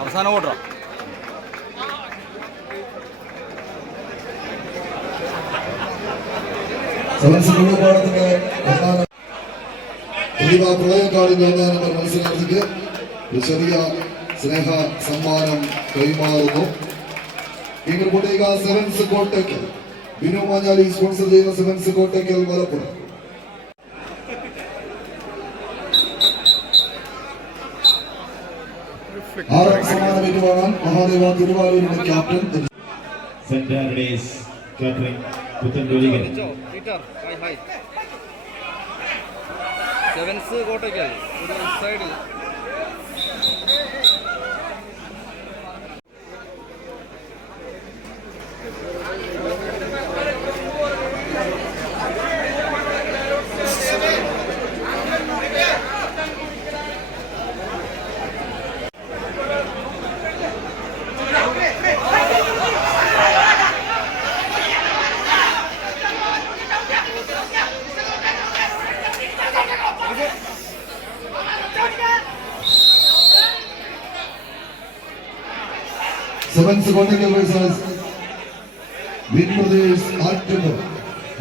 അവസാനം auto പ്രളയക്കാടിന്റെ number മത്സരാർത്ഥിക്ക് ഒരു ചെറിയ സ്നേഹ സമ്മാനം കൈമാറുന്നു. ഇങ്ങനെ സെവൻസ് കോട്ടയ്ക്കൽ. ബിനു മാഞ്ഞാലി സ്പോൺസർ ചെയ്യുന്ന സെവൻസ് കോട്ടയ്ക്കൽ മലപ്പുറം. ആറാം സമ്മാനം ഏറ്റുവാങ്ങാൻ Mahadeva തിരുവാരൂരിന്റെ captain Saint Antony's catering hi sevens Kottakkal സൈഡിൽ sevens Kottakkal versus win brothers Attupuram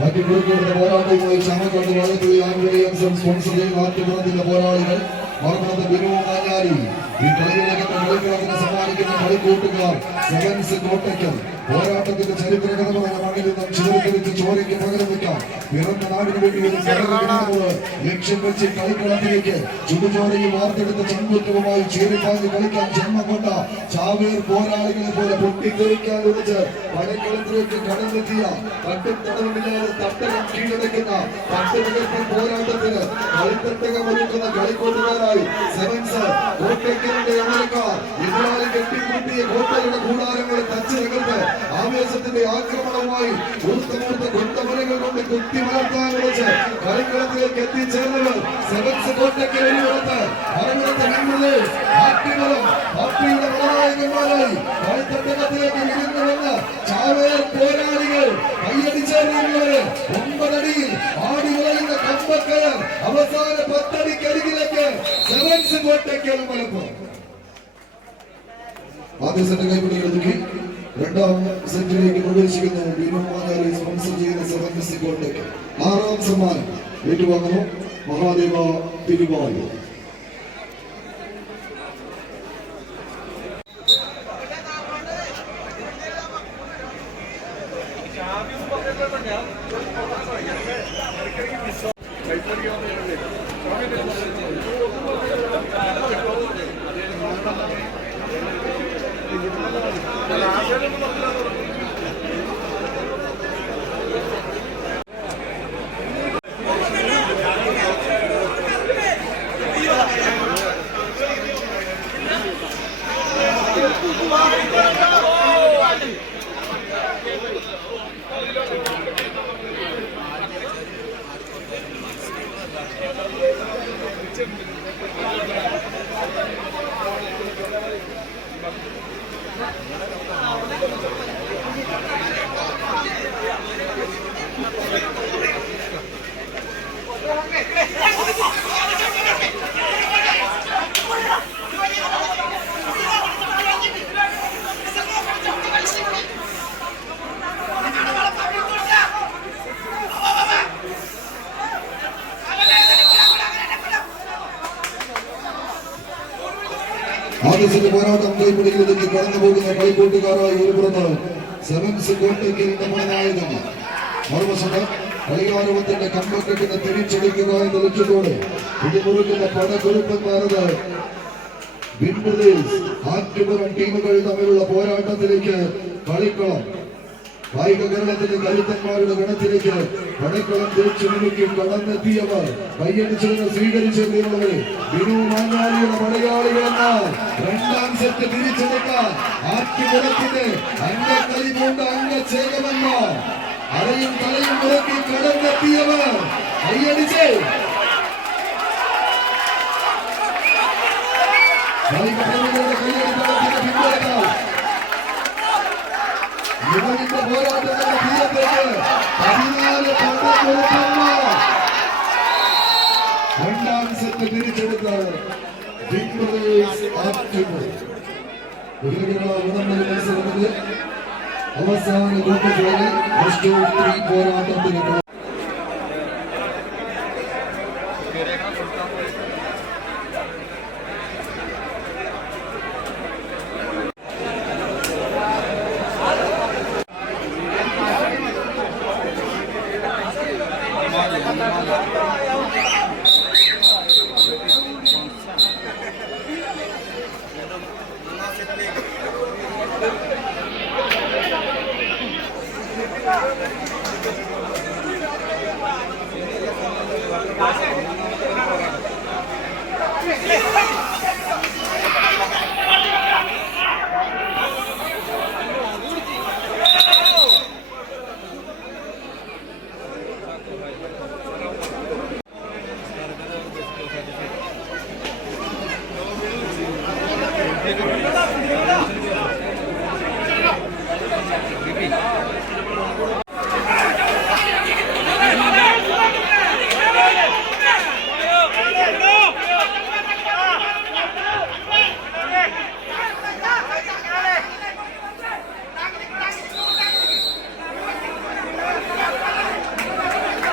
ആറ്റുപുറത്തിന്റെ പോരാട്ടവുമായി ചാമക്കാട് വാഴത്തുള്ളി ആംബുലൻസ് സ്പോൺസർ ചെയ്യുന്ന ആറ്റുപുറത്തിന്റെ പോരാളികൾ. മറുപുറത്ത് ബിനു മാഞ്ഞാലി. ഈ കളിയിലേക്ക് കളിക്കളത്തിന് സമ്മാനിക്കുന്ന കളിക്കൂട്ടുകാർ സെവൻസ് കോട്ടയ്ക്കൽ. പോരാട്ടത്തിന്റെ ചരിത്ര കഥ പറഞ്ഞ മണ്ണിൽ നിന്നും ചേർത്ത് ചോരയ്ക്ക് പകരം വെക്കാം. പിറന്ന നാടിന് വേണ്ടി ഒരു ലക്ഷ്യം വെച്ച് കളിക്കളത്തിലേക്ക് ചുടുചോരയിൽ വാർത്തെടുത്ത ചങ്കൂറ്റവുമായി ചേരിപ്പാഞ്ഞ് കളിക്കാൻ ജന്മം കൊണ്ട ചാവേർ പോരാളികളെ പോലെ പൊട്ടിത്തെറിക്കാൻ ഉറച്ച് കളിക്കളത്തിലേക്ക് കടന്നെത്തിയ തട്ടും തടവുമില്ലാതെ തട്ടകം കീഴടക്കുന്ന തട്ടുതകർപ്പൻ പോരാട്ടത്തിന് കളിത്തട്ടകം ഒരുക്കുന്ന കളിക്കോട്ടുകാരായി സെവൻസ് കോട്ടയ്ക്കലിന്റെ അമരക്കാർ ഇസ്രായേൽ കെട്ടിക്കൂട്ടിയ കോട്ടയുടെ കൂടാരങ്ങളെ തച്ചു തകർത്ത് ആവേശത്തിന്റെ ആക്രമണവുമായി ഊർത്തമൂർത്ത കൊണ്ടമലകൾ കൊണ്ട് കുത്തി വളർത്താൻ വിളിച്ച് കളിക്കളത്തിലേക്ക് എത്തിച്ചേർന്നവർ സെവൻസ് ഒരുപുറത്ത് മറുപുറത്ത് നിന്നത് ആട്ടിമലം പാർട്ടിയുടെ വളനായകന്മാരായി കളിത്തട്ടകത്തിലേക്ക് വിരുന്നു വന്ന് ചാവേർ പോരാളികൾ കൈയടിച്ചേർന്നവര് ഒമ്പതടിയിൽ ആടി വളയുന്ന കമ്പക്കയർ അവസാന പത്തടിക്കരികിലേക്ക് സെവൻസ് കോട്ടയ്ക്കൽ മലപ്പുറം ആദ്യ സെറ്റ് കൈപ്പിടികൾ ഒതുക്കി രണ്ടാം സെറ്റിലേക്ക് പ്രവേശിക്കുന്നു ബിനു മാഞ്ഞാലി സ്പോൺസർ ചെയ്യുന്ന സെവൻസ് കോട്ടയ്ക്ക് ആറാം സമ്മാനം ഏറ്റുവാങ്ങുന്നു മഹാദേവ തിരുവായൂർ ترجمة نانسي قنقر Yeah. ആദ്യത്തിന്റെ പോരാട്ടം കൈപ്പിടികളിലേക്ക് കടന്നു പോകുന്ന കളിക്കൂട്ടുകാരായി ഒരു സെവൻസ് നായകന്മാർ മറുവശത്ത് കളികാരവത്തിന്റെ കമ്പക്കെട്ടിനെ തിരിച്ചെടുക്കുക എന്ന ലക്ഷ്യത്തോടെ പിടിമുറുക്കുന്ന പടകുറുപ്പന്മാരത് വിൻബ്രദേഴ്സ് ആറ്റുപുറം ടീമുകൾ തമ്മിലുള്ള പോരാട്ടത്തിലേക്ക് കളിക്കളം. കായിക കേരളത്തിന്റെ കരുത്തന്മാരുടെ ഗണത്തിലേക്ക് പടക്കളം തേച്ചു മിനുക്കി കടന്നെത്തിയവർ കയ്യടിച്ചതിനെ സ്വീകരിച്ചെത്തിയുള്ളവരെ മാഞ്ഞാലിയുടെ മലയാളികളെന്ന രണ്ടാം സെറ്റ് തിരിച്ചെടുക്കാൻ ആറ്റുപുറത്തിന്റെ അംഗക്കളി കൊണ്ട് അംഗചേകമെന്ന അറയും തലയും മുറക്കി കടന്നെത്തിയവർ കയ്യടിച്ച് കായിക പ്രേമികളുടെ കയ്യടിപ്പടത്തിന് പിന്തുണയ്ക്കാം ഇവരുടെ പോരാട്ടത്തിന്റെ തീരത്തേക്ക് പതിനാല് പടക്കുറുപ്പന്മാർ രണ്ടാം സെറ്റ് അങ്ങ് തിരിച്ചെടുത്ത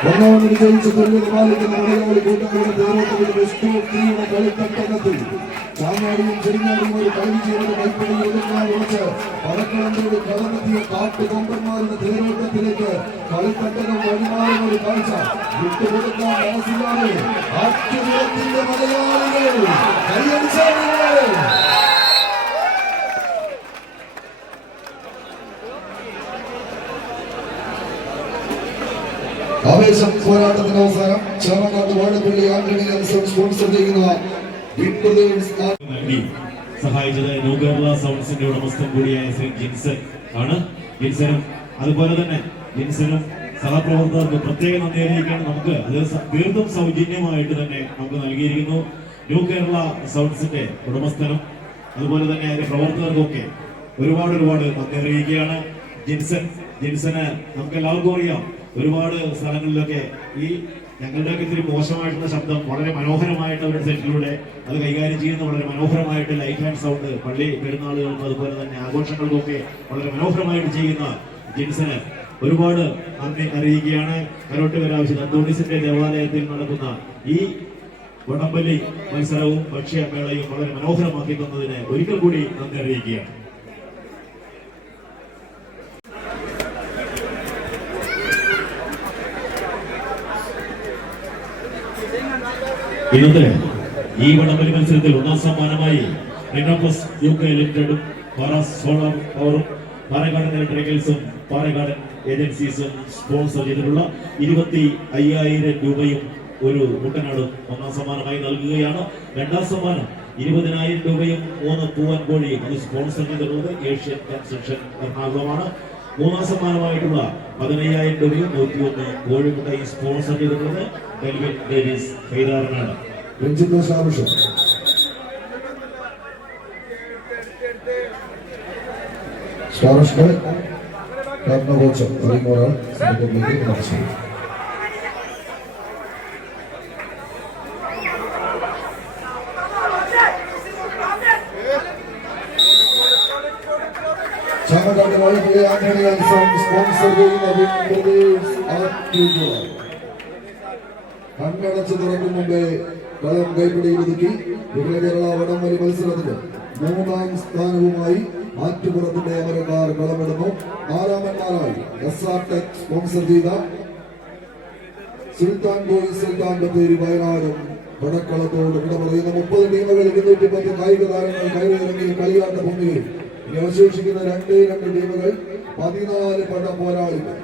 ഒന്നാമത് വിജയിച്ച് തുല്യത പാലിക്കുന്ന മലയാളി കൂട്ടങ്ങളുടെ തേരോട്ടത്തിൽ വെസ്റ്റു ത്രീയുടെ കളിത്തട്ടകത്തിൽ ചാങ്ങാടിയും ചെറിഞ്ഞാടിയും ഒരു കളി ചെയ്ത് കൈപ്പിടിയിൽ ഒതുങ്ങാൻ വിളിച്ച് പടക്കളന്തോട് കടന്നെത്തിയ കാട്ടുകൊമ്പന്മാരുടെ തേരോട്ടത്തിലേക്ക് കളിത്തട്ടകം വഴിമാറുന്ന ഒരു കാഴ്ച വിട്ടുകൊടുക്കാൻ മനസ്സിലാതെ ആറ്റുനിരത്തിന്റെ മലയാളികൾ കൈയടിച്ചാൽ ആവേശം പോരാട്ടത്തിന്റെ അവസാനം ചേർന്നാട്ട് വാഴപ്പള്ളി ആന്റണി സ്പോൺസർ ചെയ്യുന്ന സഹായിച്ചത് കേരള സൗണ്ട്സിന്റെ ഉടമസ്ഥൻ കൂടിയായ ശ്രീ ജിൻസൻ ആണ്. ജിൻസനും അതുപോലെ തന്നെ ജിൻസനും സഹപ്രവർത്തകർക്ക് പ്രത്യേക നന്ദി അറിയിക്കാൻ നമുക്ക് അത് തീർത്തും സൗജന്യമായിട്ട് തന്നെ നമുക്ക് നൽകിയിരിക്കുന്നു. ന്യൂ കേരള സൗണ്ട്സിന്റെ ഉടമസ്ഥനും അതുപോലെ തന്നെ അതിന്റെ പ്രവർത്തകർക്കൊക്കെ ഒരുപാട് ഒരുപാട് നന്ദി അറിയിക്കുകയാണ്. ജിൻസൻ ജിൻസന് നമുക്ക് എല്ലാവർക്കും അറിയാം. ഒരുപാട് സ്ഥലങ്ങളിലൊക്കെ ഈ ഞങ്ങളുടെയൊക്കെ ഇത്തിരി മോശമായിട്ടുള്ള ശബ്ദം വളരെ മനോഹരമായിട്ട് അവരുടെ സെറ്റിലൂടെ അത് കൈകാര്യം ചെയ്യുന്ന വളരെ മനോഹരമായിട്ട് ലൈറ്റ് ആൻഡ് സൗണ്ട് പള്ളി പെരുന്നാളുകൾക്കും അതുപോലെ തന്നെ ആഘോഷങ്ങൾക്കൊക്കെ വളരെ മനോഹരമായിട്ട് ചെയ്യുന്ന ജിൻസന് ഒരുപാട് നന്ദി അറിയിക്കുകയാണ്. കരോട്ടുകര ആവശ്യം അന്തോണിസിന്റെ ദേവാലയത്തിൽ നടക്കുന്ന ഈ വടംവലി മത്സരവും ഭക്ഷ്യമേളയും വളരെ മനോഹരമാക്കി തന്നതിന് ഒരിക്കൽ കൂടി നന്ദി അറിയിക്കുകയാണ്. ഇന്നത്തെ ഈ വടംവലി മത്സരത്തിൽ ഒന്നാം സമ്മാനമായി റിനോപ്പസ് യു കെ ലിമിറ്റഡും പാറ സോളാർ പവറും പാറേക്കാടൻ ഇലക്ട്രിക്കൽസും പാറേക്കാടൻ ഏജൻസീസും സ്പോൺസർ ചെയ്തിട്ടുള്ള ഇരുപത്തി അയ്യായിരം രൂപയും ഒരു മുട്ടനാടും ഒന്നാം സമ്മാനമായി നൽകുകയാണ്. രണ്ടാം സമ്മാനം ഇരുപതിനായിരം രൂപയും മൂന്ന് പൂവൻ കോഴിയും അത് സ്പോൺസർ ചെയ്തിട്ടുള്ളത് ഏഷ്യൻ കൺസ്ട്രക്ഷൻ എറണാകുളമാണ്. മൂന്നാം സമ്മാനമായിട്ടുള്ള പതിനയ്യായിരം രൂപയും നൂറ്റിയൊന്ന് ഈ സ്പോൺസർ ചെയ്തിട്ടുള്ളത് ഡെൽവിൻ ഡേവിസ് ഹൈദാറിനാണ് രഞ്ജിത്ത് ശാമിഷം സ്റ്റാറിഷ്ടെ കാരണകോച്ചം പതിമൂറാൾ സംഘത്തിലേക്ക് നടത്തി ചാമക്കാട് വാഴപ്പള്ളി ആന്റണി അൽസം സ്പോൺസർ ചെയ്യുന്ന കണ്ണടച്ച് തുറക്കും മുമ്പേ കളം കൈപ്പിടിയിൽ ഒതുക്കി വികല കേരള വടംവലി മത്സരത്തിന് മൂന്നാം സ്ഥാനവുമായി ആറ്റുപുറത്തിന്റെ അമരക്കാർ കളമിടുന്നു നാലാമന്മാരായി എസ് ടെക് സ്പോൺസർ ചെയ്ത സുൽത്താൻ ബോയ് സുൽത്താൻ ബത്തേരി വയനാടും പടക്കളത്തോട് വിട പറയുന്ന മുപ്പത് ടീമുകൾ ഇരുന്നൂറ്റി പത്ത് കായിക താരങ്ങൾ കയറിയിറങ്ങി കളിയാട്ട ഭൂമിയിൽ ഇനി അവശേഷിക്കുന്ന രണ്ടേ രണ്ട് ടീമുകൾ പതിനാല് പട പോരാളികൾ